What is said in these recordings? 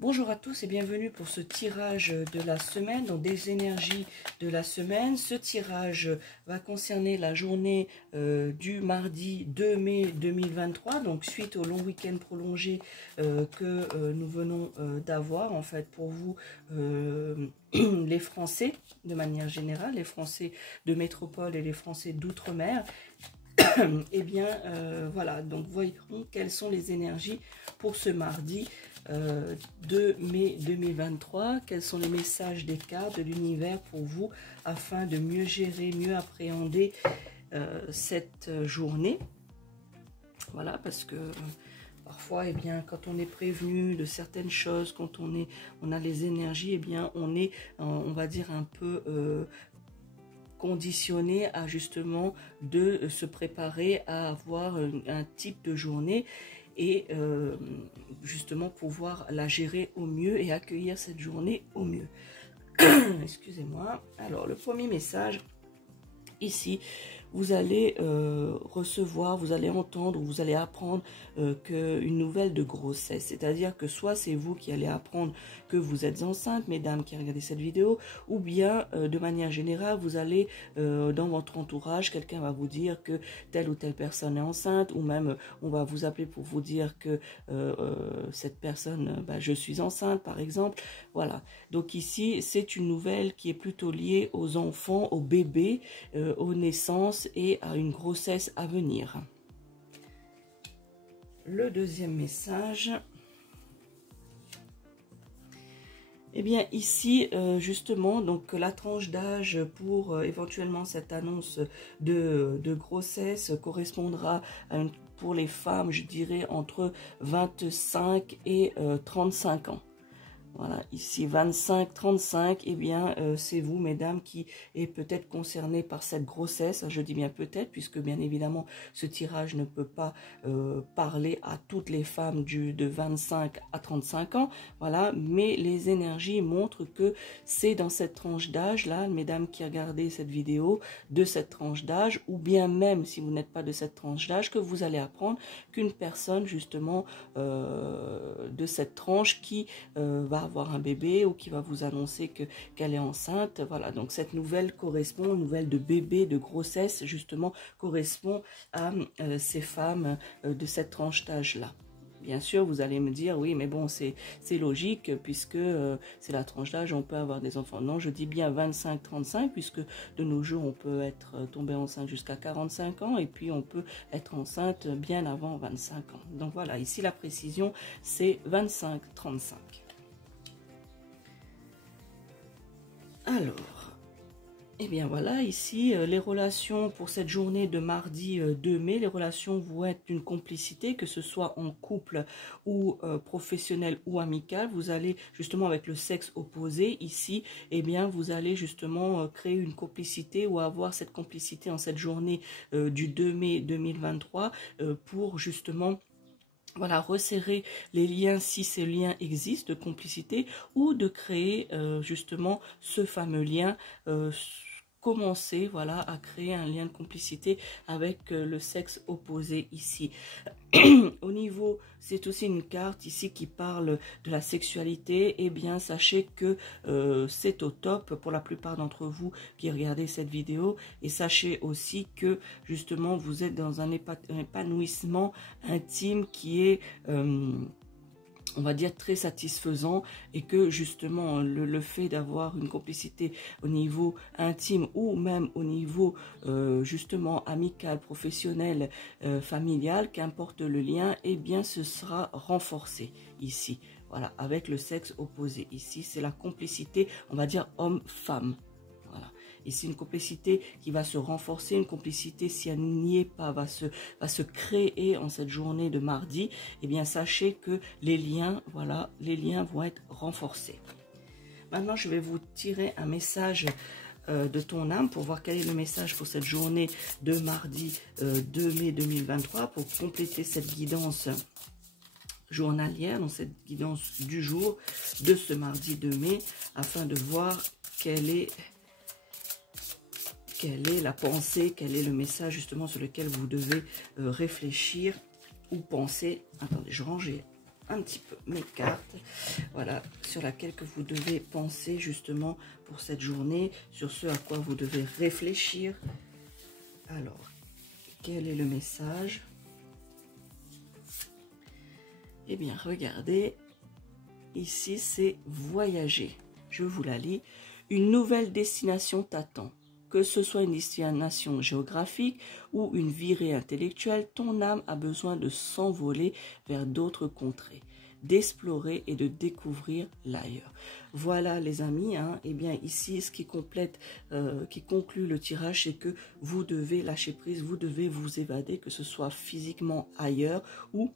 Bonjour à tous et bienvenue pour ce tirage de la semaine, donc des énergies de la semaine. Ce tirage va concerner la journée du mardi 2 mai 2023, donc suite au long week-end prolongé que nous venons d'avoir, en fait, pour vous, les Français, de manière générale, les Français de métropole et les Français d'outre-mer. Et bien, voilà, donc voyons quelles sont les énergies pour ce mardi 2 mai 2023, quels sont les messages des cartes de l'univers pour vous afin de mieux gérer, mieux appréhender cette journée. Voilà, parce que parfois, eh bien, quand on est prévenu de certaines choses, quand on a les énergies, eh bien, on va dire un peu conditionné à justement de se préparer à avoir un type de journée et justement pouvoir la gérer au mieux et accueillir cette journée au mieux. Excusez-moi. Alors, le premier message, ici, vous allez recevoir, vous allez entendre, vous allez apprendre une nouvelle de grossesse. C'est-à-dire que soit c'est vous qui allez apprendre que vous êtes enceinte, mesdames qui regardez cette vidéo, ou bien de manière générale, vous allez dans votre entourage, quelqu'un va vous dire que telle ou telle personne est enceinte, ou même on va vous appeler pour vous dire que cette personne, je suis enceinte par exemple. Voilà, donc ici c'est une nouvelle qui est plutôt liée aux enfants, aux bébés, aux naissances et à une grossesse à venir. Le deuxième message, eh bien ici justement, donc la tranche d'âge pour éventuellement cette annonce de grossesse correspondra à pour les femmes, je dirais entre 25 et 35 ans. Voilà, ici 25-35, eh bien c'est vous, mesdames, qui est peut-être concernées par cette grossesse. Je dis bien peut-être, puisque bien évidemment ce tirage ne peut pas parler à toutes les femmes de 25 à 35 ans. Voilà, mais les énergies montrent que c'est dans cette tranche d'âge là, mesdames qui regardez cette vidéo, de cette tranche d'âge, ou bien même si vous n'êtes pas de cette tranche d'âge, que vous allez apprendre qu'une personne justement de cette tranche qui va avoir un bébé ou qui va vous annoncer qu'elle est enceinte. Voilà, donc cette nouvelle correspond, une nouvelle de bébé, de grossesse, justement, correspond à ces femmes de cette tranche d'âge-là. Bien sûr, vous allez me dire, oui, mais bon, c'est logique, puisque c'est la tranche d'âge, on peut avoir des enfants. Non, je dis bien 25-35, puisque de nos jours, on peut être tombé enceinte jusqu'à 45 ans, et puis on peut être enceinte bien avant 25 ans. Donc voilà, ici, la précision, c'est 25-35. Alors, eh bien voilà, ici, les relations pour cette journée de mardi 2 mai, les relations vont être d'une complicité, que ce soit en couple ou professionnel ou amical. Vous allez justement avec le sexe opposé ici, eh bien vous allez justement créer une complicité ou avoir cette complicité en cette journée du 2 mai 2023 pour justement... Voilà, resserrer les liens si ces liens existent de complicité ou de créer justement ce fameux lien, commencer voilà, à créer un lien de complicité avec le sexe opposé ici. Au niveau, c'est aussi une carte ici qui parle de la sexualité. Eh bien, sachez que c'est au top pour la plupart d'entre vous qui regardez cette vidéo. Et sachez aussi que justement, vous êtes dans un épanouissement intime qui est... on va dire très satisfaisant, et que justement le fait d'avoir une complicité au niveau intime ou même au niveau justement amical, professionnel, familial, qu'importe le lien, eh bien ce sera renforcé ici. Voilà, avec le sexe opposé. Ici, c'est la complicité, on va dire homme-femme. Voilà. Ici, une complicité qui va se renforcer, une complicité, si elle n'y est pas, va se créer en cette journée de mardi. Eh bien, sachez que les liens, voilà, les liens vont être renforcés. Maintenant, je vais vous tirer un message de ton âme pour voir quel est le message pour cette journée de mardi 2 mai 2023 pour compléter cette guidance journalière, dans cette guidance du jour de ce mardi 2 mai, afin de voir quelle est la pensée, quel est le message justement sur lequel vous devez réfléchir ou penser. Attendez, je rangeais un petit peu mes cartes, voilà, sur laquelle que vous devez penser justement pour cette journée, sur ce à quoi vous devez réfléchir. Alors, quel est le message? Eh bien, regardez, ici c'est voyager. Je vous la lis. Une nouvelle destination t'attend. Que ce soit une destination géographique ou une virée intellectuelle, ton âme a besoin de s'envoler vers d'autres contrées, d'explorer et de découvrir l'ailleurs. Voilà les amis, hein. Eh bien ici ce qui complète, qui conclut le tirage, c'est que vous devez lâcher prise, vous devez vous évader, que ce soit physiquement ailleurs ou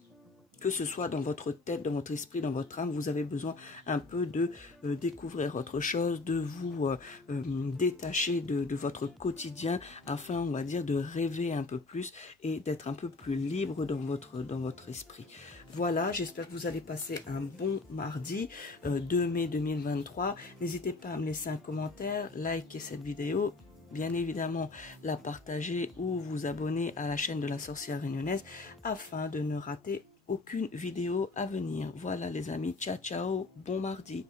que ce soit dans votre tête, dans votre esprit, dans votre âme, vous avez besoin un peu de découvrir autre chose, de vous détacher de votre quotidien afin, on va dire, de rêver un peu plus et d'être un peu plus libre dans votre esprit. Voilà, j'espère que vous allez passer un bon mardi 2 mai 2023. N'hésitez pas à me laisser un commentaire, liker cette vidéo, bien évidemment la partager ou vous abonner à la chaîne de la sorcière réunionnaise afin de ne rater aucune vidéo à venir. Voilà les amis, ciao ciao, bon mardi.